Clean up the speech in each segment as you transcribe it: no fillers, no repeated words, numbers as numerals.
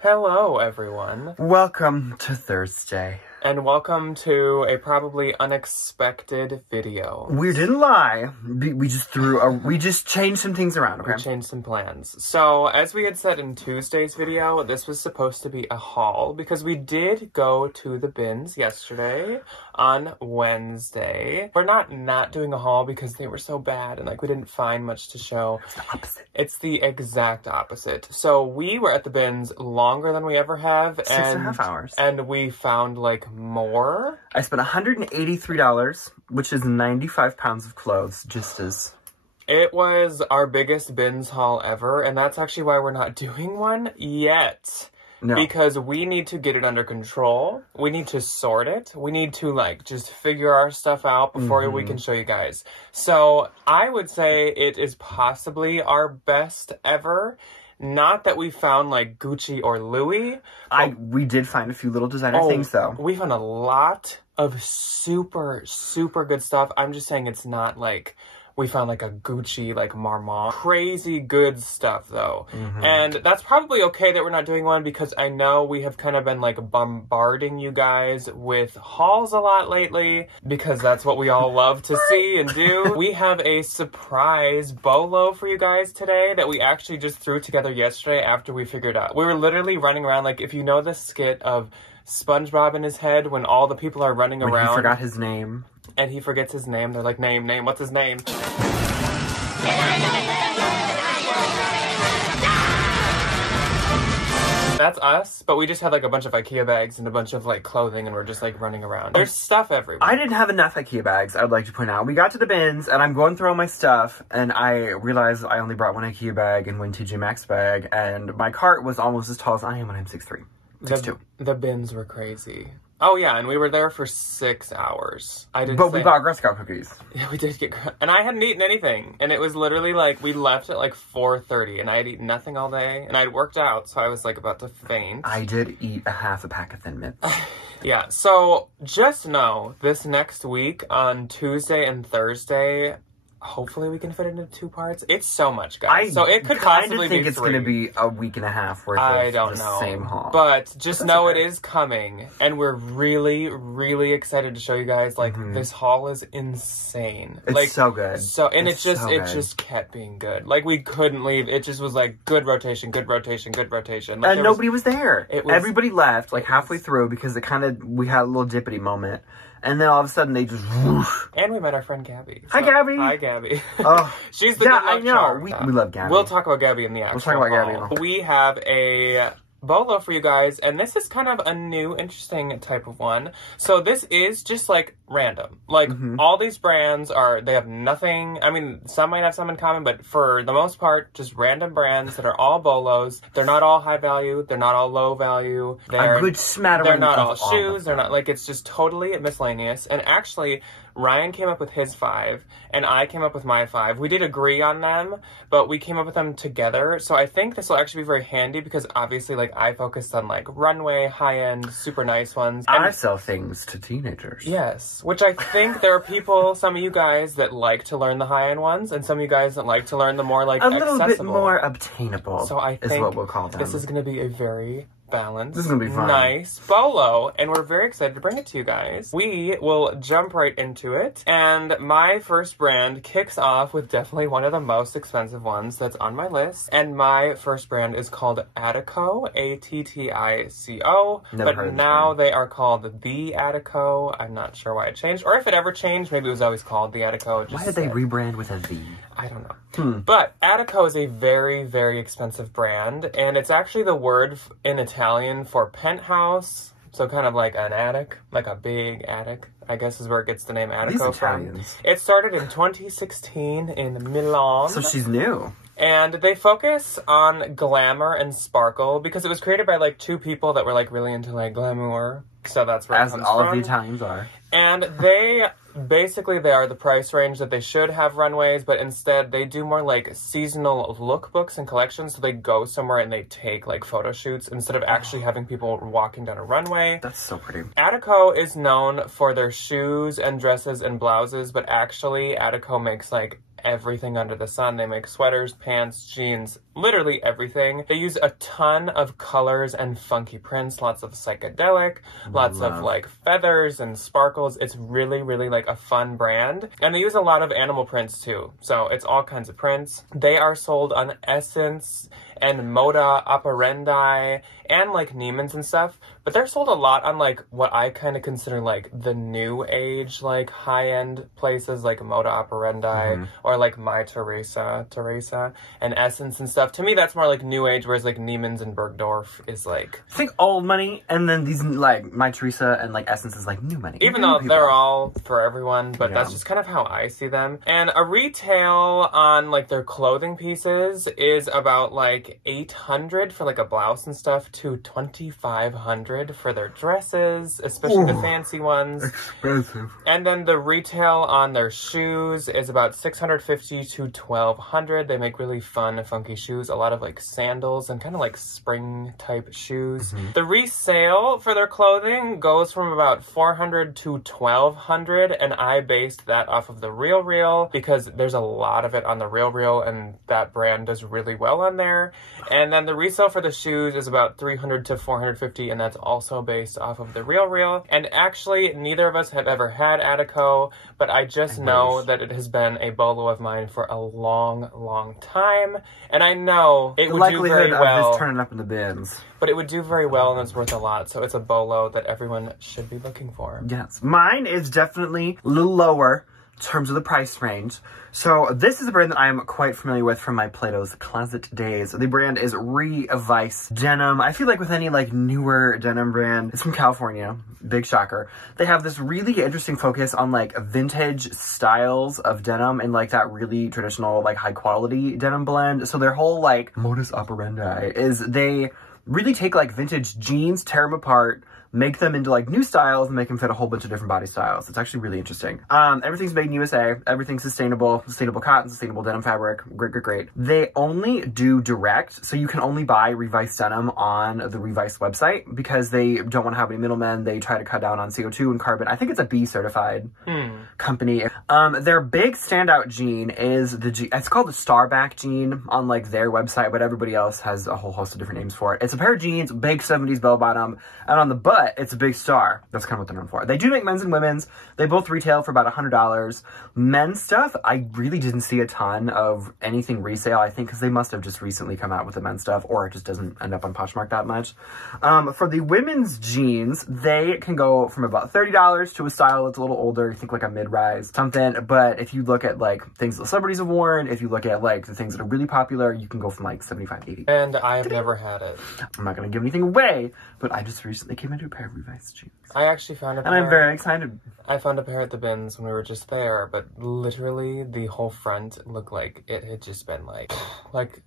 Hello, everyone. Welcome to Thursday. And welcome to a probably unexpected video. We didn't lie. We just changed some things around, okay? We changed some plans. So, as we had said in Tuesday's video, this was supposed to be a haul because we did go to the bins yesterday on Wednesday. We're not doing a haul because they were so bad and we didn't find much to show. It's the opposite. It's the exact opposite. So, we were at the bins longer than we ever have. 6.5 hours. And we found more. I spent $183, which is 95 pounds of clothes, just as... It was our biggest bins haul ever, and that's actually why we're not doing one yet. No. Because we need to get it under control. We need to sort it. We need to, just figure our stuff out before we can show you guys. So, I would say it is possibly our best ever. Not that we found, Gucci or Louis. We did find a few little designer things, though. We found a lot of super, super good stuff. I'm just saying it's not we found a Gucci, Marmont. Crazy good stuff, though. And that's probably okay that we're not doing one because I know we have kind of been, bombarding you guys with hauls a lot lately because that's what we all love to see and do. We have a surprise bolo for you guys today that we actually just threw together yesterday after we figured out. We were literally running around, if you know the skit of SpongeBob in his head when all the people are running around. He forgot his name. And he forgets his name. They're like, name, what's his name? That's us, but we just had a bunch of IKEA bags and a bunch of clothing and we're just running around. There's stuff everywhere. I didn't have enough IKEA bags, I would like to point out. We got to the bins and I'm going through all my stuff and I realized I only brought one IKEA bag and one TJ Maxx bag and my cart was almost as tall as I am when I'm 6'3". 6'2". The bins were crazy. Oh, yeah, and we were there for 6 hours. But we bought Girl Scout cookies. Yeah, we did get... And I hadn't eaten anything. And it was literally we left at 4:30. And I had eaten nothing all day. And I had worked out, so I was about to faint. I did eat a half a pack of Thin Mints. Yeah, so just know this next week on Tuesday and Thursday... Hopefully we can fit it into 2 parts. It's so much, guys. So it could possibly be 3. I think it's going to be a week and a half worth of the same haul. But just know it is coming. And we're really, really excited to show you guys. This haul is insane. It's so good. And it just kept being good. We couldn't leave. It just was good rotation, good rotation, good rotation. And nobody was there. Everybody left halfway through because we had a little dippity moment. And then all of a sudden they just whoosh. And we met our friend Gabby. Hi, Gabby. Hi, Gabby. Oh, she's the good luck charm. We love Gabby. We'll talk about Gabby in the actual We'll talk about Gabby. We have a bolo for you guys, and this is kind of a new, interesting type of one. So this is just random. All these brands they have nothing. I mean, some might have some in common, but for the most part, just random brands that are all bolos. They're not all high value. They're not all low value. A good smattering. They're not all shoes. They're not it's just totally miscellaneous. And actually, Ryan came up with his 5, and I came up with my 5. We did agree on them, but we came up with them together. So I think this will actually be very handy because obviously, I focused on runway, high-end, super nice ones. And I sell things to teenagers. Yes, which I think there are people, some of you guys that like to learn the high-end ones, and some of you guys that like to learn the more a little bit more obtainable. So I think is what we'll call them. This is going to be a very balanced, this is gonna be fun. Nice bolo, and we're very excited to bring it to you guys. We will jump right into it, and my first brand kicks off with definitely one of the most expensive ones that's on my list, and my first brand is called Attico, A-T-T-I-C-O, but now they are called The Attico. I'm not sure why it changed, or if it ever changed, maybe it was always called The Attico. Why did they rebrand with a V? I don't know. But Attico is a very, very expensive brand, and it's actually the word in Italian for penthouse, so kind of like an attic, like a big attic, I guess is where it gets the name Attico from. It started in 2016 in Milan. So she's new. And they focus on glamour and sparkle because it was created by 2 people that were really into glamour. So that's where it comes from. As all of the Italians are. And they are the price range that they should have runways, but instead they do more seasonal lookbooks and collections. So they go somewhere and they take photo shoots instead of actually having people walking down a runway. That's so pretty. Attico is known for their shoes and dresses and blouses, but actually Attico makes everything under the sun. They make sweaters, pants, jeans, literally everything. They use a ton of colors and funky prints, lots of psychedelic, lots of like feathers and sparkles. It's really, really like a fun brand. And they use a lot of animal prints too. So it's all kinds of prints. They are sold on Essence and Moda Operandi and like Neiman's and stuff, but they're sold a lot on like what I kind of consider like the new age, like high-end places like Moda Operandi or like My Teresa and Essence and stuff. To me, that's more like new age, whereas like Neiman's and Bergdorf is like... I think old money, and then these like My Teresa and like Essence is like new money. Even though they're all for everyone, but that's just kind of how I see them. And a retail on like their clothing pieces is about like $800 for like a blouse and stuff to $2,500 for their dresses, especially the fancy ones. Expensive. And then the retail on their shoes is about $650 to $1,200. They make really fun, funky shoes, a lot of like sandals and kind of like spring type shoes. The resale for their clothing goes from about $400 to $1,200, and I based that off of the Real Real because there's a lot of it on the Real Real, and that brand does really well on there. And then the resale for the shoes is about $300 to $450, and that's also based off of the Real Real. And actually, neither of us have ever had Attico, but I just know that it has been a bolo of mine for a long, long time, and I know it would do very well. Of this turning up in the bins. But it would do very well, and it's worth a lot, so it's a bolo that everyone should be looking for. Yes. Mine is definitely a little lower in terms of the price range. So this is a brand that I am quite familiar with from my Plato's Closet days. The brand is Revice Denim. I feel like with any like newer denim brand, it's from California, big shocker. They have this really interesting focus on like vintage styles of denim and like that really traditional like high quality denim blend. So their whole like modus operandi is they really take like vintage jeans, tear them apart, make them into like new styles and make them fit a whole bunch of different body styles. It's actually really interesting. Everything's made in USA. Everything's sustainable cotton, sustainable denim fabric. Great, great, great. They only do direct, so you can only buy Revice denim on the Revice website because they don't want to have any middlemen. They try to cut down on CO2 and carbon. I think it's a B certified company. Their big standout jean is it's called the Starback jean on like their website, but everybody else has a whole host of different names for it. It's a pair of jeans, big 70s bell bottom, and on the butt, it's a big star. That's kind of what they're known for. They do make men's and women's. They both retail for about $100. Men's stuff, I really didn't see a ton of anything resale, I think, because they must have just recently come out with the men's stuff, or it just doesn't end up on Poshmark that much. For the women's jeans, they can go from about $30 to a style that's a little older, I think like a mid-rise something. But if you look at like things that celebrities have worn, if you look at like the things that are really popular, you can go from like $75, $80. And I have never had it. I'm not going to give anything away, but I just recently came into a pair of Revice jeans. I actually found a pair. And I'm very excited. I found a pair at the bins when we were just there, but literally the whole front looked like it had just been like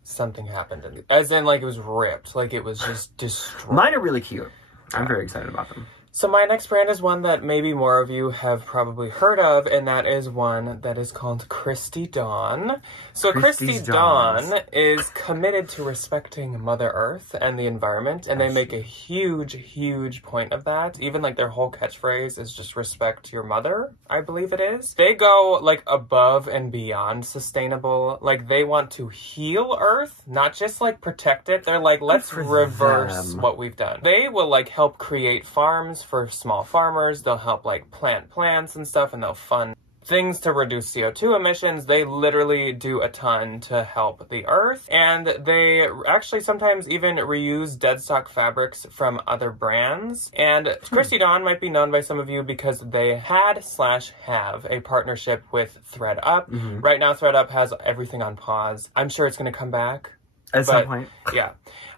something happened. As in like it was ripped. Like it was just destroyed. Mine are really cute. I'm very excited about them. So my next brand is one that maybe more of you have probably heard of, and that is one that is called Christy Dawn. So Christy Dawn is committed to respecting Mother Earth and the environment, and they make a huge, huge point of that. Even like their whole catchphrase is just respect your mother, I believe it is. They go like above and beyond sustainable. Like they want to heal Earth, not just like protect it. They're like, let's reverse what we've done. They will like help create farms for small farmers. They'll help like plant plants and stuff, and they'll fund things to reduce CO2 emissions. They literally do a ton to help the earth, and they actually sometimes even reuse dead stock fabrics from other brands. And Christy Dawn might be known by some of you because they had/have a partnership with ThredUp. Right now ThredUp has everything on pause. I'm sure it's going to come back at some point. Yeah.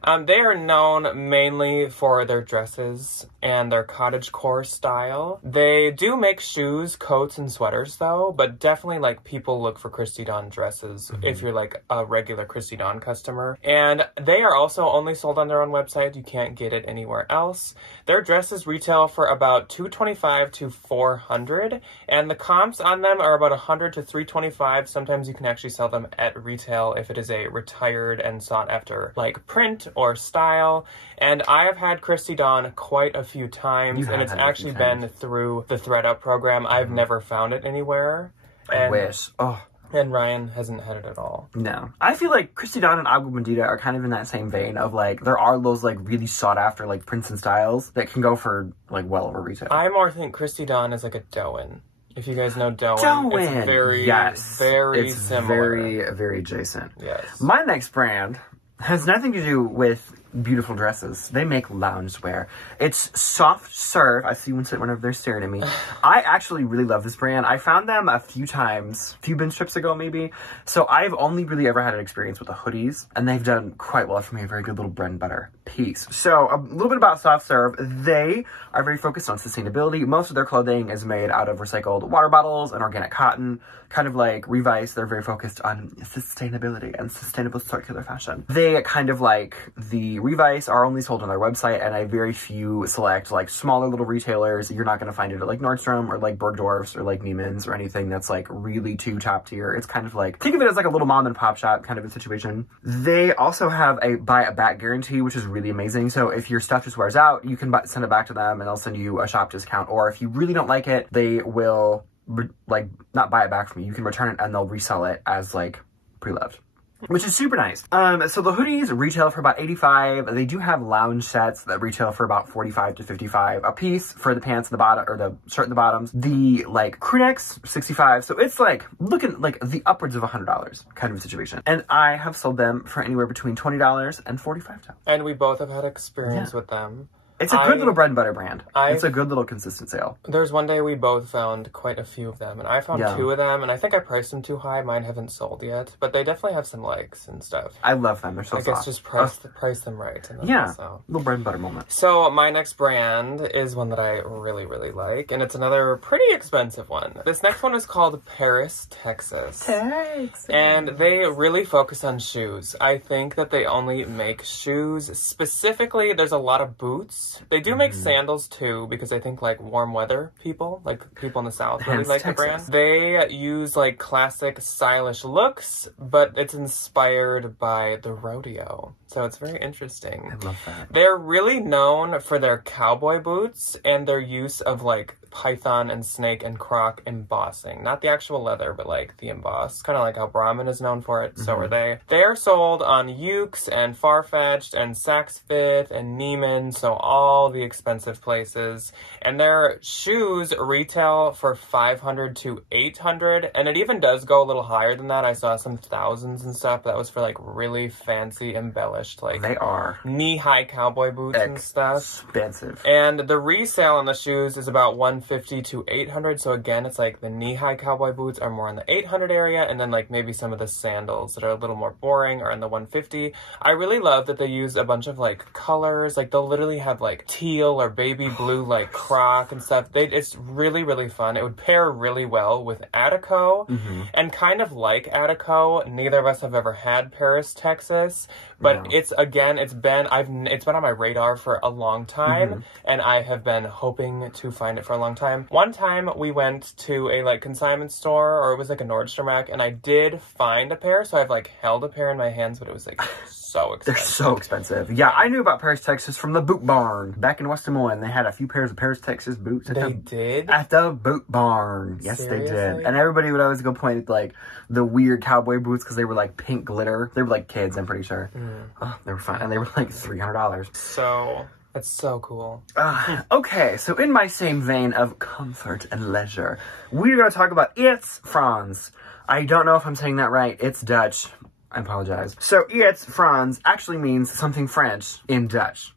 They are known mainly for their dresses and their cottagecore style. They do make shoes, coats, and sweaters though, but definitely like people look for Christy Dawn dresses if you're like a regular Christy Dawn customer. And they are also only sold on their own website. You can't get it anywhere else. Their dresses retail for about $225 to $400, and the comps on them are about $100 to $325. Sometimes you can actually sell them at retail if it is a retired and sought after like print or style. And I have had Christy Dawn quite a few times, and it's actually been through the ThredUp program. I've never found it anywhere. I wish. Oh, And Ryan hasn't had it at all. No. I feel like Christy Dawn and Agua Bendita are kind of in that same vein of like, there are those like really sought after like Princeton styles that can go for like well over retail. I more think Christy Dawn is like a Doan. If you guys know Doan, it's very, yes. very it's similar. very, very adjacent. Yes. My next brand has nothing to do with beautiful dresses. They make loungewear. It's Soft Serve. I see one sitting over there staring at me. I actually really love this brand. I found them a few times, a few binge trips ago maybe. So I've only really ever had an experience with the hoodies, and they've done quite well for me. A very good little bread and butter piece. So a little bit about Soft Serve. They are very focused on sustainability. Most of their clothing is made out of recycled water bottles and organic cotton. Kind of like Revice, they're very focused on sustainability and sustainable circular fashion. They kind of like the Revice are only sold on their website, and a very few select like smaller little retailers. You're not going to find it at like Nordstrom or like Bergdorf's or like Neiman's or anything that's like really too top tier. It's kind of like, think of it as like a little mom and pop shop kind of a situation. They also have a buy it back guarantee, which is really amazing. So if your stuff just wears out, you can send it back to them and they'll send you a shop discount. Or if you really don't like it, they will like not buy it back from you. You can return it and they'll resell it as like pre-loved, which is super nice. So the hoodies retail for about $85. They do have lounge sets that retail for about $45 to $55 a piece for the pants and the bottom, or the shirt and the bottoms. The like crew necks, $65. So it's like looking like the upwards of $100 kind of a situation. And I have sold them for anywhere between $20 and $45. And we both have had experience with them. It's a good little bread and butter brand. It's a good little consistent sale. There's one day we both found quite a few of them, and I found 2 of them, and I think I priced them too high. Mine haven't sold yet, but they definitely have some legs and stuff. I love them. They're so soft. I guess just price them right. And little bread and butter moment. So my next brand is one that I really, really like, and it's another pretty expensive one. This next one is called Paris, Texas. And they really focus on shoes. I think that they only make shoes. Specifically, there's a lot of boots. They do make sandals too, because I think like warm weather people, like people in the South, really like the brand. They use like classic stylish looks, but it's inspired by the rodeo. So it's very interesting. I love that. They're really known for their cowboy boots and their use of like python and snake and croc embossing. Not the actual leather, but like the emboss. Kind of like how Brahmin is known for it, so are they. They are sold on Ukes and Farfetched and Saks Fifth and Neiman, so all the expensive places. And their shoes retail for $500 to $800, and it even does go a little higher than that. I saw some thousands and stuff. That was for like really fancy, embellished, like they are knee-high cowboy boots and stuff. Expensive. And the resale on the shoes is about $150 to $800. So again, it's like the knee-high cowboy boots are more in the $800 area, and then like maybe some of the sandals that are a little more boring are in the $150. I really love that they use a bunch of like colors. Like they'll literally have like teal or baby blue like croc and stuff. It's really, really fun. It would pair really well with Attico. And kind of like Attico, neither of us have ever had Paris, Texas. But it's been on my radar for a long time, and I have been hoping to find it for a long time. One time we went to a like consignment store, or it was like a Nordstrom rack, and I did find a pair, so I've like held a pair in my hands, but it was like so expensive. They're so expensive. Yeah, I knew about Paris, Texas from the Boot Barn back in West Des Moines. They had a few pairs of Paris, Texas boots. They did? At the Boot Barn. Yes, Seriously? they did. And everybody would always go point at like the weird cowboy boots because they were like pink glitter. They were like kids, I'm pretty sure. Oh, they were fun. And they were like $300. So... that's so cool. Okay, so in my same vein of comfort and leisure, we're going to talk about Iets Frans. I don't know if I'm saying that right. It's Dutch. I apologize. So Iets Frans actually means something French in Dutch.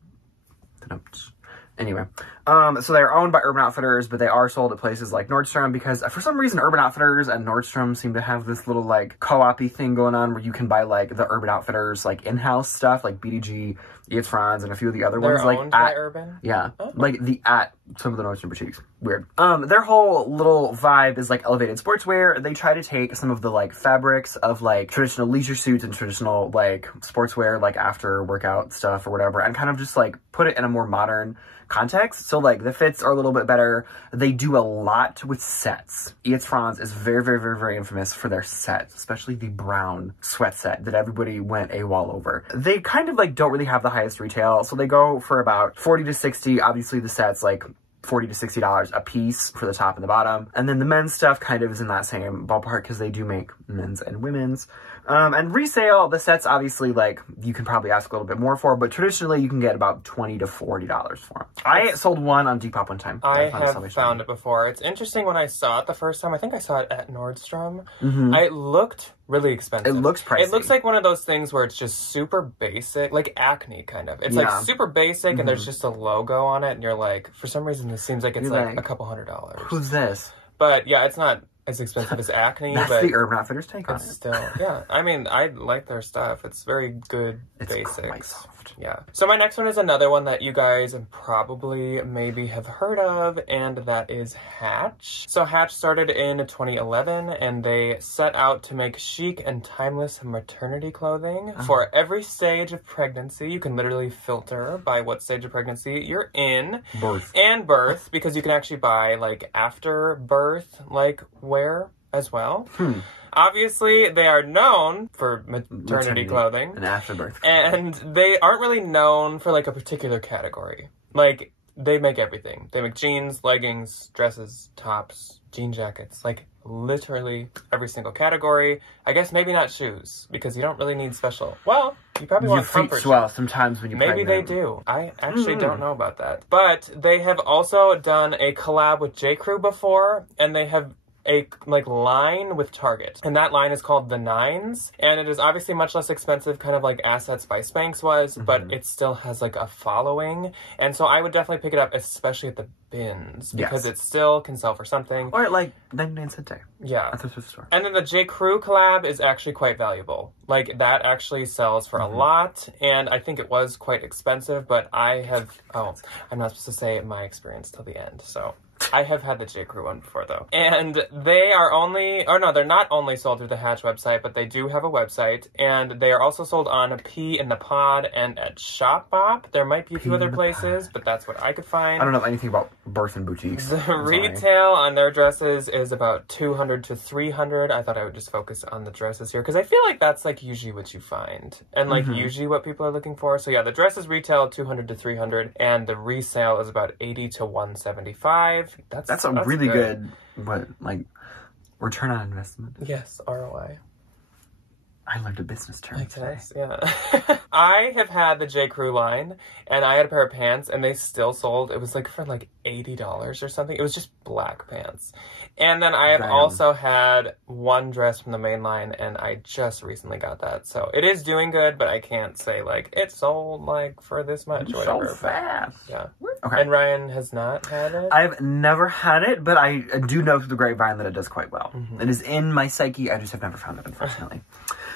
Anyway, so they're owned by Urban Outfitters, but they are sold at places like Nordstrom because for some reason Urban Outfitters and Nordstrom seem to have this little like co-op-y thing going on where you can buy like the Urban Outfitters like in-house stuff like BDG, Iets Frans, and a few of the other ones like owned by Urban? Yeah, like at some of the Nordstrom boutiques. Weird. Their whole little vibe is like elevated sportswear. They try to take some of the like fabrics of like traditional leisure suits and traditional like sportswear, like after workout stuff or whatever, and kind of just like put it in a more modern context. So like the fits are a little bit better. They do a lot with sets. Iets Frans is very, very, very, very infamous for their sets, especially the brown sweat set that everybody went AWOL over. They kind of like don't really have the highest retail, so they go for about 40 to 60. Obviously the sets like $40 to $60 a piece for the top and the bottom. And then the men's stuff kind of is in that same ballpark because they do make men's and women's. And resale, the sets obviously, like, you can probably ask a little bit more for, but traditionally you can get about $20 to $40 for them. I sold one on Depop one time. I have found it before. It's interesting when I saw it the first time. I think I saw it at Nordstrom. It looked really expensive. It looks pricey. It looks like one of those things where it's just super basic, like Acne kind of. It's like super basic and there's just a logo on it and you're like, for some reason this seems like it's like a couple $100. Who's this? But yeah, it's not as expensive as Acne. That's but the Urban Outfitters take on it. Still, yeah. I mean, I like their stuff. It's very good basics. Quite soft. Yeah. So my next one is another one that you guys probably maybe have heard of, and that is Hatch. So Hatch started in 2011, and they set out to make chic and timeless maternity clothing for every stage of pregnancy. You can literally filter by what stage of pregnancy you're in. Birth. And birth, because you can actually buy, like, after birth, like, wear as well. Obviously, they are known for maternity clothing. And afterbirth. And they aren't really known for, like, a particular category. Like, they make everything. They make jeans, leggings, dresses, tops, jean jackets. Like, literally every single category. I guess maybe not shoes, because you don't really need special... Well, you probably want comfort. Your feet swell sometimes when you're Maybe pregnant. they do. I actually don't know about that. But they have also done a collab with J. Crew before, and they have a line with Target, and that line is called The Nines, and it is obviously much less expensive, kind of like Assets by Spanx was, but it still has like a following, and so I would definitely pick it up, especially at the bins, because it still can sell for something. Or at like 99 cent day. Yeah. At the thrift store. And then the J. Crew collab is actually quite valuable. Like, that actually sells for a lot, and I think it was quite expensive, but I have, I'm not supposed to say my experience till the end, so... I have had the J. Crew one before, though. And they are they're not only sold through the Hatch website, but they do have a website. And they are also sold on Pea in the Pod and at Shopbop. There might be a few other places, but that's what I could find. I don't know anything about birth and boutiques. The retail on their dresses is about $200 to $300. I thought I would just focus on the dresses here, because I feel like that's, like, usually what you find. And, like, usually what people are looking for. So, yeah, the dresses retail $200 to $300, and the resale is about $80 to $175. That's a really good, return on investment. Yes, ROI. I learned a business term today. Yeah. I have had the J. Crew line, and I had a pair of pants, and they still sold. It was like for like $80 or something. It was just black pants. And then I have also had one dress from the main line, and I just recently got that. So it is doing good, but I can't say like it sold like for this much or whatever. So fast. Yeah. Okay. And Ryan has not had it? I've never had it, but I do know through the grapevine that it does quite well. It is in my psyche. I just have never found it, unfortunately.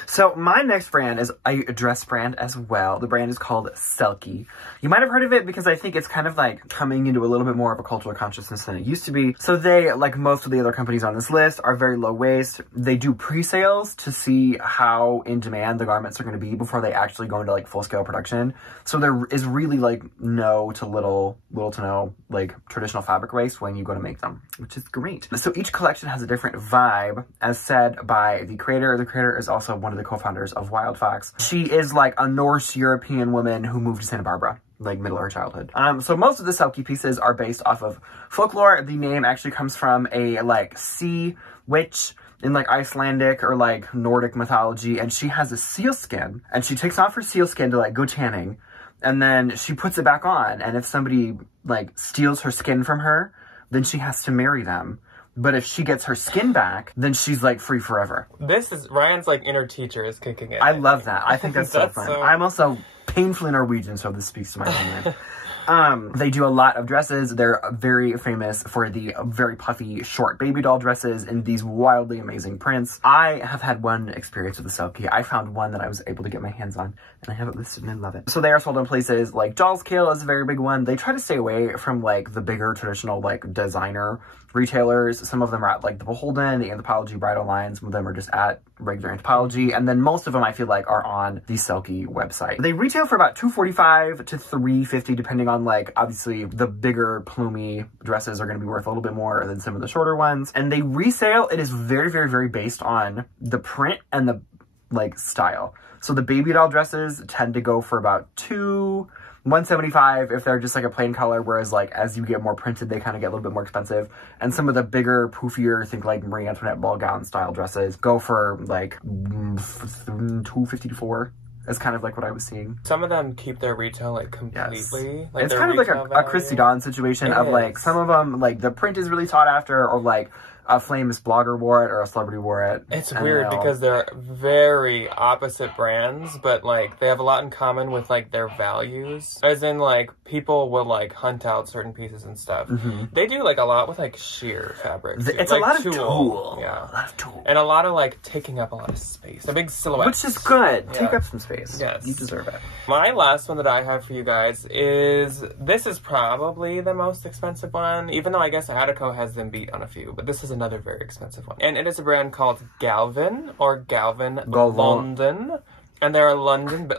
So my next brand is a dress brand as well. The brand is called Selkie. You might have heard of it because I think it's kind of like coming into a little bit more of a cultural consciousness than it used to be. So they, like most of the other companies on this list, are very low waist. They do pre-sales to see how in demand the garments are going to be before they actually go into like full-scale production. So there is really like no to little to no like traditional fabric waste when you go to make them, which is great. So each collection has a different vibe, as said by the creator. The creator is also one of the co-founders of Wild Fox. She is like a Norse European woman who moved to Santa Barbara, like middle of her childhood. So most of the Selkie pieces are based off of folklore. The name actually comes from a like sea witch in like Icelandic or like Nordic mythology, and she has a seal skin, and she takes off her seal skin to like go tanning, and then she puts it back on, and if somebody like steals her skin from her, then she has to marry them. But if she gets her skin back, then she's like free forever. This is Ryan's like inner teacher is kicking in. I love that. I think that's so fun. I'm also painfully Norwegian, so this speaks to my homeland. They do a lot of dresses. They're very famous for the very puffy, short baby doll dresses in these wildly amazing prints. I have had one experience with the Selkie. I found one that I was able to get my hands on, and I have it listed and I love it. So they are sold in places like Dolls Kill is a very big one. They try to stay away from like the bigger traditional like designer retailers. Some of them are at like the Beholden, the Anthropologie bridal lines. Some of them are just at regular Anthropologie, and then most of them I feel like are on the Selkie website. They retail for about $245 to $350 depending on like, obviously the bigger plumey dresses are going to be worth a little bit more than some of the shorter ones. And they resale, it is very, very, very based on the print and the like style. So the baby doll dresses tend to go for about $200 $175 if they're just like a plain color, whereas like as you get more printed, they kind of get a little bit more expensive. And some of the bigger, poofier, think like Marie Antoinette ball gown style dresses go for like $250 to $4. That's kind of like what I was seeing. Some of them keep their retail like completely. Yes. Like it's kind of like a Christy Dawn situation of like some of them like the print is really sought after, or like a famous blogger wore it or a celebrity wore it. It's weird because they're very opposite brands, but like they have a lot in common with like their values. As in like people will like hunt out certain pieces and stuff. They do like a lot with like sheer fabrics. It's like a lot of tulle. Yeah. A lot of tulle. And a lot of like taking up a lot of space. A big silhouette. Which is good. Yeah. Take up some space. Yes. You deserve it. My last one that I have for you guys is, this is probably the most expensive one, even though I guess Attico has them beat on a few, but this is another very expensive one. And it is a brand called Galvin, or Galvin London. And they're London. They're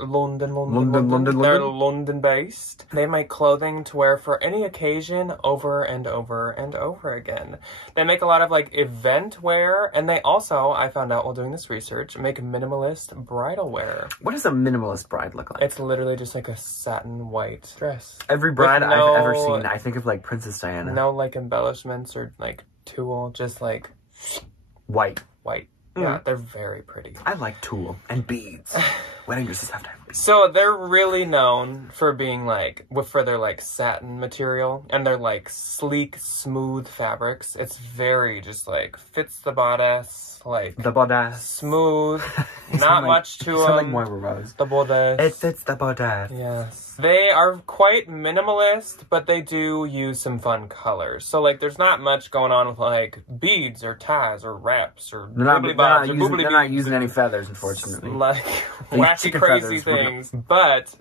London-based. They make clothing to wear for any occasion over and over and over again. They make a lot of like event wear, and they also, I found out while doing this research, make minimalist bridal wear. What does a minimalist bride look like? It's literally just like a satin white dress. Every bride I've ever seen, I think of like Princess Diana. No like embellishments or like tulle, just like white. Yeah, they're very pretty. I like tulle and beads. Wedding dresses have to have beads. So they're really known for being like, for their like satin material and their like sleek, smooth fabrics. It's very just like fits the bodice, like the bodice, smooth, not much to them. Like Moira Rose. The bodice. It fits the bodice. Yes. They are quite minimalist, but they do use some fun colors. So like, there's not much going on with like beads or ties or wraps or they're not using any feathers, unfortunately. Like wacky, crazy things, but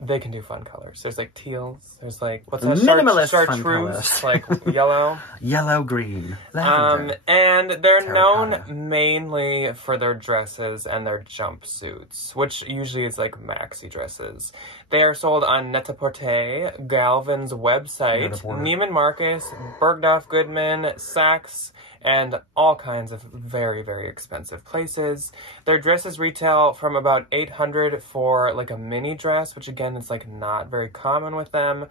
they can do fun colors. There's like teals. There's like, what's that? Minimalist chartreuse, like yellow. Yellow, green, lavender. And they're known mainly for their dresses and their jumpsuits, which usually is like maxi dresses. They are sold on Net-a-Porter, Galvin's website, Neiman Marcus, Bergdorf Goodman, Saks, and all kinds of very, very expensive places. Their dresses retail from about $800 for like a mini dress, which again is like not very common with them,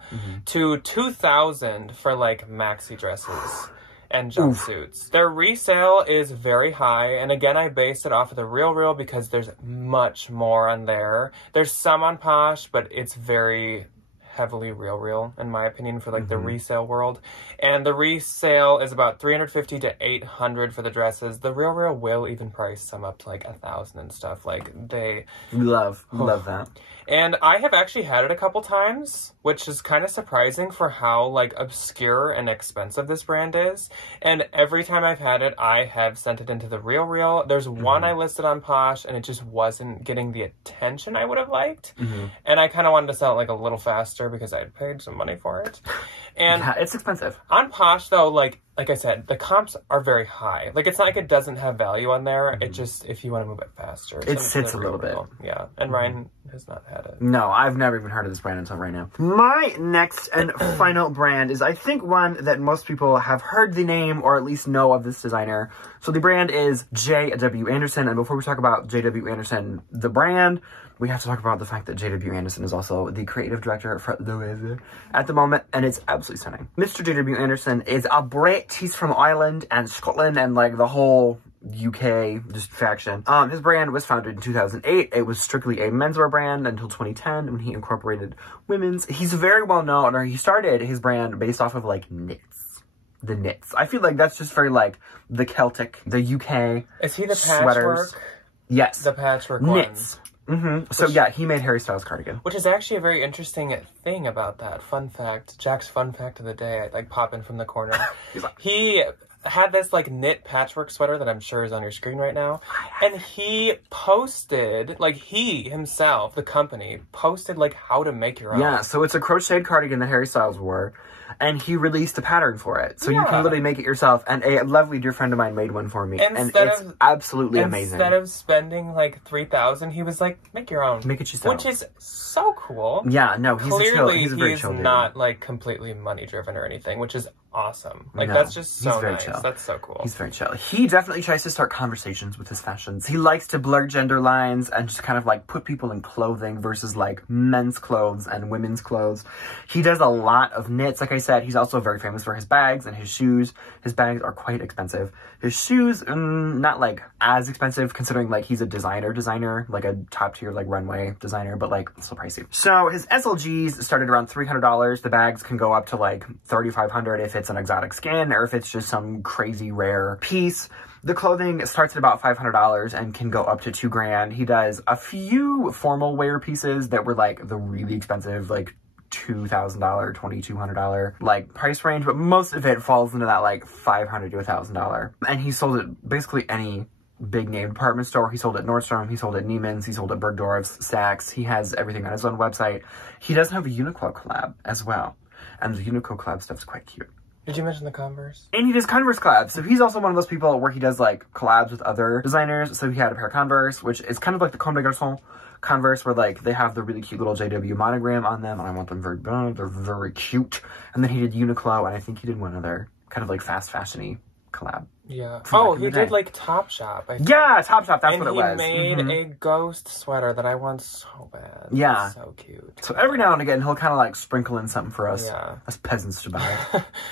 to $2,000 for like maxi dresses and jumpsuits. Their resale is very high, and again I based it off of the RealReal because there's much more on there. There's some on Posh, but it's very heavily RealReal in my opinion for like the resale world. And the resale is about $350 to $800 for the dresses. The RealReal will even price some up to like $1,000 and stuff. Like they love that. And I have actually had it a couple times, which is kind of surprising for how like obscure and expensive this brand is. And every time I've had it, I have sent it into the RealReal. There's one I listed on Posh, and it just wasn't getting the attention I would have liked. And I kind of wanted to sell it like a little faster because I had paid some money for it. And yeah, it's expensive. On Posh though, like I said, the comps are very high. Like it's not like it doesn't have value on there. It just, if you want to move it faster, it sits a little bit. Yeah. And Ryan has not had it. No, I've never even heard of this brand until right now. My next and final brand is, I think, one that most people have heard the name or at least know of this designer. So the brand is J.W. Anderson. And before we talk about J.W. Anderson, the brand, we have to talk about the fact that J.W. Anderson is also the creative director for Louis at the moment, and it's absolutely stunning. Mr. J.W. Anderson is a Brit. He's from Ireland and Scotland and like the whole UK just faction. His brand was founded in 2008. It was strictly a menswear brand until 2010 when he incorporated women's. He's very well known, or he started his brand based off of like knits. The knits. I feel like that's just very like the Celtic, the UK. Is he the sweaters. patchwork? Yes. The patchwork knits. So yeah, he made Harry Styles' cardigan. Which is actually a very interesting thing about that. Fun fact. Jack's fun fact of the day. I like pop in from the corner. He had this like knit patchwork sweater that I'm sure is on your screen right now. And he posted, like he himself, the company, posted like how to make your own. Yeah, so it's a crocheted cardigan that Harry Styles wore. And he released a pattern for it. So you can literally make it yourself. And a lovely dear friend of mine made one for me. And it's absolutely amazing. Instead of spending like $3,000, he was like, make your own. Make it yourself. Which is so cool. Yeah, no, he's Clearly, he's a very chill dude. Not like completely money driven or anything, which is awesome. Like, No, that's just so he's very nice. chill. That's so cool. He's very chill. He definitely tries to start conversations with his fashions. He likes to blur gender lines and just kind of like put people in clothing versus like men's clothes and women's clothes. He does a lot of knits. Like I said, he's also very famous for his bags and his shoes. His bags are quite expensive. His shoes, not like as expensive considering like he's a designer, like a top tier like runway designer, but like still pricey. So his SLGs started around $300. The bags can go up to like $3,500 if it's an exotic skin or if it's just some crazy rare piece. The clothing starts at about $500 and can go up to $2,000. He does a few formal wear pieces that were like the really expensive, like $2,000, $2,200 like price range, but most of it falls into that like $500 to $1,000. And he sold it basically any big name department store. He sold at Nordstrom, he sold at Neiman's, he sold at Bergdorf's, Saks. He has everything on his own website. He does have a Uniqlo collab as well. And the Uniqlo collab stuff is quite cute. Did you mention the Converse? And he does Converse collabs. So he's also one of those people where he does like collabs with other designers. So he had a pair of Converse, which is kind of like the Comme des Garçons Converse, where like they have the really cute little JW monogram on them, and I want them very big. They're very cute. And then he did Uniqlo, and I think he did one other kind of like fast fashion-y collab. Yeah. From Oh, back in he the did day. like Topshop. I think. Yeah, Topshop, that's and what it was. he made a ghost sweater that I want so bad. Yeah. It's so cute. So every now and again, he'll kind of like sprinkle in something for us, Yeah. us peasants to buy,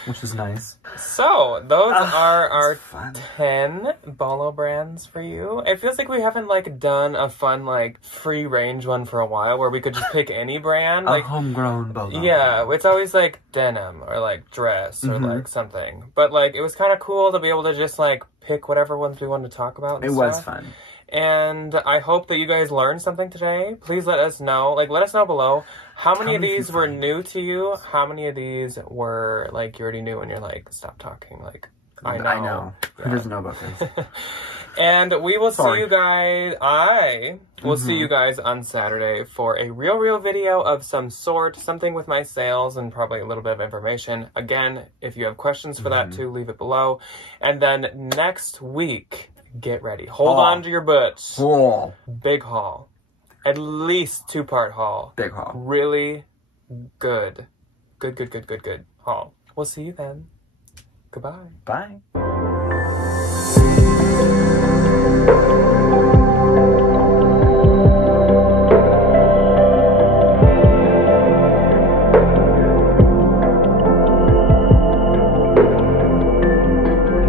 which is nice. So, those are our fun. 10 Bolo brands for you. It feels like we haven't, like, done a fun, like, free-range one for a while where we could just pick any brand. A Like, homegrown Bolo. yeah, it's always, like, denim or, like, dress or, like, something. But, like, it was kind of cool to be able to just, like, pick whatever ones we wanted to talk about. It And was stuff. fun. And I hope that you guys learned something today. Please let us know. Like, let us know below. How many of these were new to you? How many of these were, like, you already knew and you're like, stop talking. Like, I know. Who doesn't know about this? And we will see Sorry. you guys. I will see you guys on Saturday for a real video of some sort. Something with my sales and probably a little bit of information. Again, if you have questions for that too, leave it below. And then next week, get ready. Hold on to your butts. Cool. Big haul. At least 2-part haul. Big haul. Really good. Good haul. We'll see you then. Goodbye. Bye.